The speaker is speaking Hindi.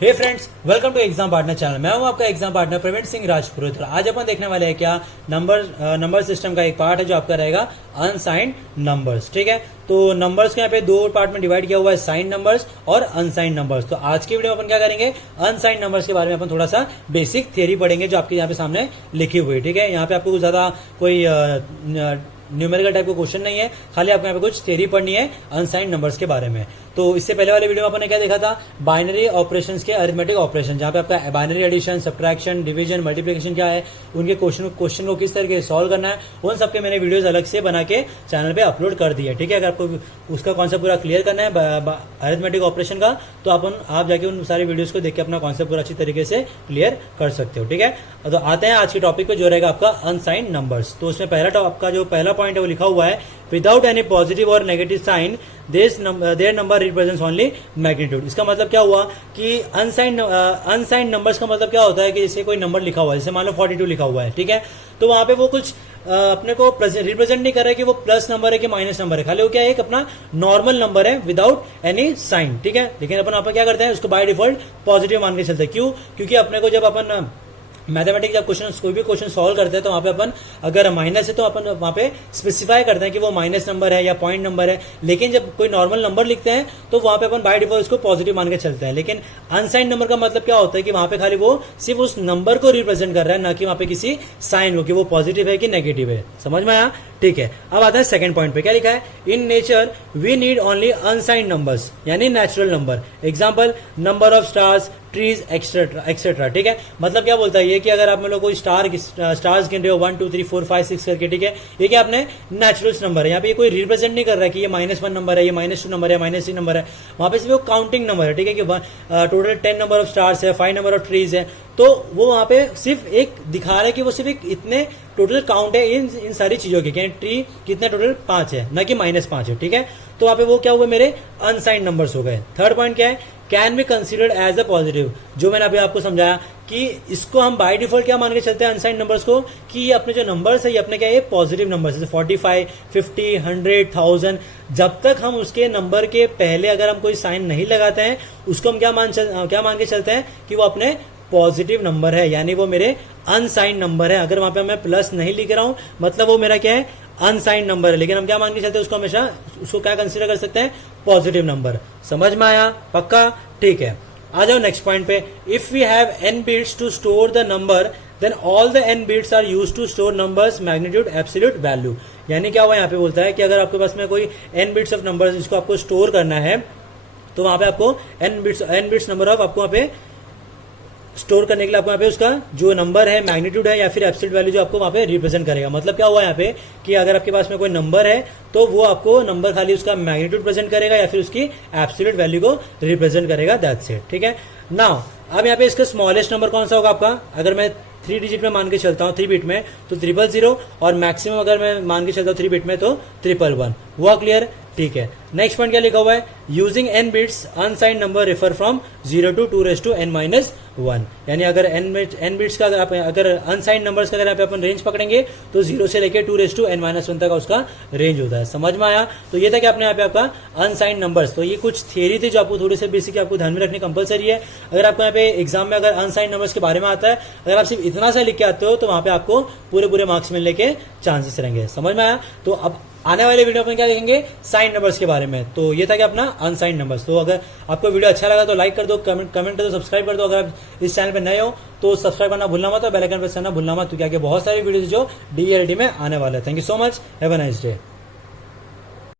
Hey friends, welcome to exam partner channel. मैं हूं आपका एग्जाम पार्टनर प्रवीण सिंह राजपुरोहित। आज अपन देखने वाले हैं क्या नंबर सिस्टम का एक पार्ट है जो आपका रहेगा अनसाइंड नंबर्स। ठीक है, तो नंबर्स को यहाँ पे दो पार्ट में डिवाइड किया हुआ है, साइंड नंबर्स और अनसाइंड नंबर्स। तो आज की वीडियो में अपन क्या करेंगे, अनसाइंड नंबर्स के बारे में अपन थोड़ा सा बेसिक थियरी पढ़ेंगे जो आपके यहाँ पे सामने लिखी हुई है। ठीक है, यहाँ पे आपको ज्यादा कोई न्यूमेरिकल टाइप का क्वेश्चन नहीं है, खाली आपको यहाँ पे कुछ थियरी पढ़नी है अनसाइंड नंबर्स के बारे में। तो इससे पहले वाले वीडियो में अपन ने क्या देखा था, बाइनरी ऑपरेशंस के अरिथमेटिक ऑपरेशन, जहां पे आपका binary addition, subtraction, division, multiplication क्या है, उनके क्वेश्चन को किस तरीके से सॉल्व करना है, उन सबके मैंने वीडियोस अलग से बना के चैनल पे अपलोड कर दिए। ठीक है, अगर आपको उसका कॉन्सेप्ट पूरा क्लियर करना है अरिथमेटिक ऑपरेशन का, तो आप जाके उन सारे वीडियोस को देख के अपना कॉन्सेप्ट पूरा अच्छी तरीके से क्लियर कर सकते हो। ठीक है, तो आते हैं आज के टॉपिक पे जो रहेगा आपका अनसाइंड नंबर्स। तो उसमें आपका जो पहला पॉइंट है वो लिखा हुआ है, विदाउट एनी पॉजिटिव और negative sign there number represents only magnitude. इसका मतलब क्या हुआ कि अनसाइंड नंबर्स का मतलब क्या होता है कि जैसे कोई नंबर लिखा हुआ है, जैसे मान लो 42 लिखा हुआ है। ठीक है, तो वहां पे वो कुछ अपने को रिप्रेजेंट नहीं कर रहा है कि वो प्लस नंबर है कि माइनस नंबर है, खाली वो क्या है, एक अपना नॉर्मल नंबर है विदाउट एनी साइन। ठीक है, लेकिन अपन क्या करते हैं, उसको बाय डिफॉल्ट पॉजिटिव मान के चलते हैं। क्यों? क्योंकि अपने को जब अपन मैथमेटिक्स जब कोई भी क्वेश्चन सॉल्व करते हैं तो वहां पे अपन अगर माइनस है तो अपन वहां पे स्पेसिफाई करते हैं कि वो माइनस नंबर है या पॉइंट नंबर है। लेकिन जब कोई नॉर्मल नंबर लिखते हैं तो वहां पे अपन बाय डिफॉल्ट उसको पॉजिटिव मान के चलते हैं। लेकिन अनसाइंड नंबर का मतलब क्या होता है कि वहां पे खाली वो सिर्फ उस नंबर को रिप्रेजेंट कर रहा है, ना कि वहां पे किसी साइन हो कि वो पॉजिटिव है कि नेगेटिव है। समझ में आया? ठीक है, अब आता है सेकंड पॉइंट पे। क्या लिखा है, in nature we need only unsigned numbers, यानी natural number. Example, number of stars, trees, etcetera. ठीक है, मतलब क्या बोलता है ये कि अगर आप मतलब कोई स्टार्स गिन रहे हो 1 2 3 4 5 6 करके, ठीक है, ये क्या आपने नेचुरल नंबर है। यहाँ पे ये कोई रिप्रेजेंट नहीं कर रहा है कि ये -1 नंबर है, ये -2 नंबर है, -3 नंबर है। वहां पे सिर्फ वो काउंटिंग नंबर है। ठीक है, कि टोटल 10 नंबर ऑफ स्टार्स है, 5 नंबर ऑफ ट्रीज है, तो वो वहां पे सिर्फ एक दिखा रहा है कि वो सिर्फ एक इतने टोटल काउंट है इन सारी चीजों के, ट्री कितने टोटल 5 है, ना कि -5 है। ठीक है, तो वहां पे वो क्या हुए, मेरे अनसाइंड नंबर्स हो गए। थर्ड पॉइंट क्या है, can be considered as a positive, जो मैंने अभी आपको समझाया कि इसको हम बाय डिफॉल्ट क्या मान के चलते हैं अनसाइंड नंबर्स को, कि ये अपने जो नंबर्स है ये अपने क्या है, पॉजिटिव नंबर्स, जैसे 45, 50, 100, 1000। जब तक हम उसके नंबर के पहले अगर हम कोई साइन नहीं लगाते हैं, उसको हम क्या मान के चलते हैं कि वो अपने पॉजिटिव नंबर है, यानी वो मेरे अनसाइंड नंबर है। अगर वहां पे मैं प्लस नहीं लिख रहा हूं मतलब वो मेरा क्या है, अनसाइंड नंबर है। लेकिन हम क्या मान के चलते हैं, उसको हमेशा उसको क्या कंसीडर कर सकते हैं, पॉजिटिव नंबर। समझ में आया? पक्का? ठीक है, आ जाओ नेक्स्ट पॉइंट पे। If we have n bits to store the number then all the n bits are used to store numbers magnitude absolute value. यानी क्या हुआ, यहाँ पे बोलता है कि अगर आपके पास में कोई n बिट्स ऑफ नंबर जिसको आपको स्टोर करना है, तो वहां पे आपको n बिट्स नंबर ऑफ आपको वहां पे स्टोर करने के लिए आपको यहाँ पे उसका जो नंबर है, मैग्नीट्यूड है या फिर एब्सोल्यूट वैल्यू जो आपको वहां पे रिप्रेजेंट करेगा। मतलब क्या हुआ यहाँ पे कि अगर आपके पास में कोई नंबर है तो वो आपको नंबर खाली उसका मैग्नीट्यूड प्रेजेंट करेगा या फिर उसकी एब्सोल्यूट वैल्यू को रिप्रेजेंट करेगा। That's it. ठीक है, नाउ अब यहाँ पे इसका स्मॉलेस्ट नंबर कौन सा होगा आपका, अगर मैं 3 डिजिट में मान के चलता हूँ 3 बिट में तो 000, और मैक्सिमम अगर मैं मान के चलता हूँ 3 बिट में तो 111। हुआ क्लियर? ठीक है, नेक्स्ट पॉइंट क्या लिखा हुआ है, using n bits unsigned number refer from 0 to 2n-1। यानी अगर n बिट्स का अगर अनसाइंड नंबर्स का अगर यहाँ पे अपन रेंज पकड़ेंगे तो 0 से लेकर 2n-1 तक उसका रेंज होता है। समझ में आया? तो ये था कि आपने यहाँ पे आपका अनसाइंड नंबर्स। तो ये कुछ थियरी थी जो आपको थोड़ी सी बेसिक आपको ध्यान में रखनी कंपलसरी है। अगर आपको यहाँ पे एग्जाम में अगर अनसाइंड नंबर्स के बारे में आता है, अगर आप सिर्फ इतना सा लिख के आते हो तो वहां पे आपको पूरे मार्क्स मिलने के चांसेस रहेंगे। समझ में आया? तो अब आने वाले वीडियो में क्या देखेंगे, साइन नंबर्स के बारे में। तो ये था कि अपना अनसाइंड नंबर्स। तो अगर आपको वीडियो अच्छा लगा तो लाइक कर दो, कमेंट कर दो, सब्सक्राइब कर दो। अगर आप इस चैनल पे नए हो तो सब्सक्राइब करना भूलना मत और बेल आइकन प्रेस करना भूलना मत, क्योंकि आगे बहुत सारी वीडियोस जो DELD में आने वाले हैं। Thank you so much, have a nice day.